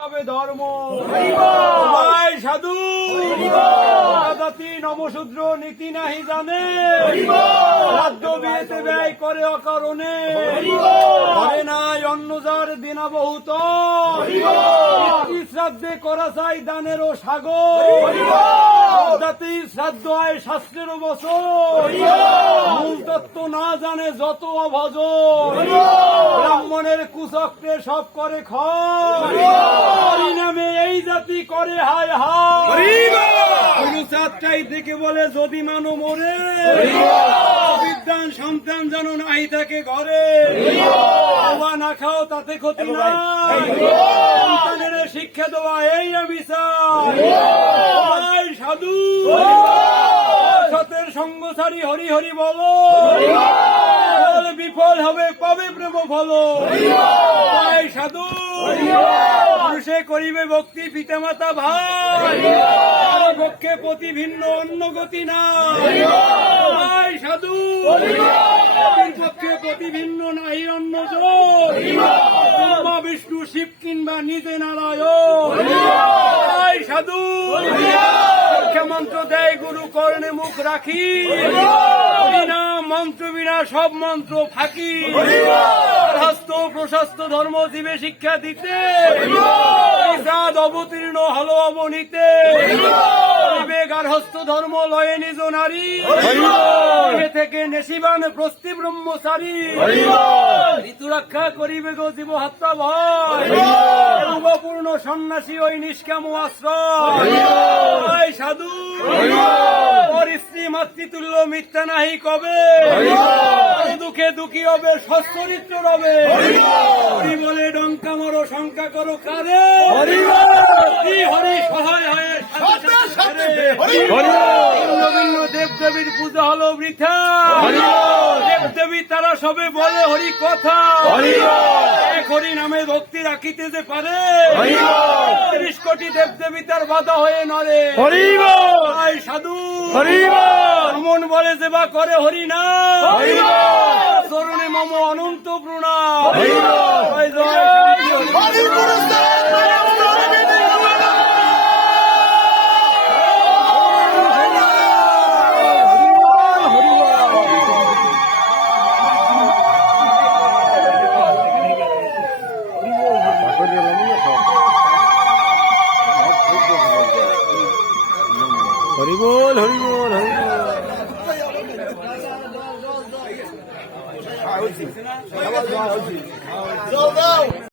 ধর্ম সাধু জাতি নবশূদ্র নীতি নাহি জানে, রাজ্য বিয়েতে ব্যয় করে অকারণে, করে নাই অন্য যার দিনা বহুত, শ্রাদ্ধে করা চাই দানেরও সাগর, জাতির শ্রাদ্ধ হয় শাস্ত্রেরও বছর, মূল তত্ত্ব না জানে যত অভজন, ব্রাহ্মণের কুচক্রে সব করে নামে এই জাতি করে হায় হায়, চারটাই থেকে বলে যদি মানো মরে, বিদ্যান সন্তান যেন নাই থাকে ঘরে, খাওয়া না খাও তাতে ক্ষতি নাই, সন্তানের শিক্ষা দেওয়া এই বিচার, সাধু সতের সঙ্গ ছাড়ি হরি হরি বলো, বিফল হবে পাবে প্রেম ফল, সাধু পুরুষে করিবে ভক্তি পিতা মাতা ভাই, পক্ষে প্রতি ভিন্ন অন্য গতি নাই, সাধু পক্ষে প্রতি ভিন্ন নাই অন্য ব্রহ্মা বিষ্ণু শিব কিংবা নিজে নারায়ণ, সাধু মন্ত্র দেয় গুরু কর্ণে মুখ রাখি, নাম মন্ত্র বিনা সব মন্ত্র ফাঁকি, হস্ত প্রশস্ত ধর্ম জীবে শিক্ষা দিতে, চাঁদ অবতীর্ণ হলো অবনীতে, বিবেকার হস্ত ধর্ম লয়ে নিজ নারী, থেকে নেশিবান প্রস্তি ব্রহ্মচারী, ঋতু রক্ষা করিবে গো জীব হত্যা ভয়, পূর্ণ সন্ন্যাসী ওই নিষ্কাম আশ্রয়, সাধু স্ত্রী মাতৃতুল্য মিথ্যা নাহি কবে, দুঃখে দুঃখী হবে সচ্চরিত্র রবে, হরি বলে ডঙ্কা মরো শঙ্কা করো কারে, হরি সহায় হয়ে দেব দেবীর পূজা হলো বৃথা, দেব দেবী তারা সবে বলে হরি কথা, এক হরি নামে ভক্তি রাখিতে যে পারে, ৩০ কোটি দেব দেবী তার বাধা হয়ে নরে, সাধু মন বলে যে বা করে হরি না, চরণে মম অনন্ত প্রণাম, হরি বল হরি বল হরি বল।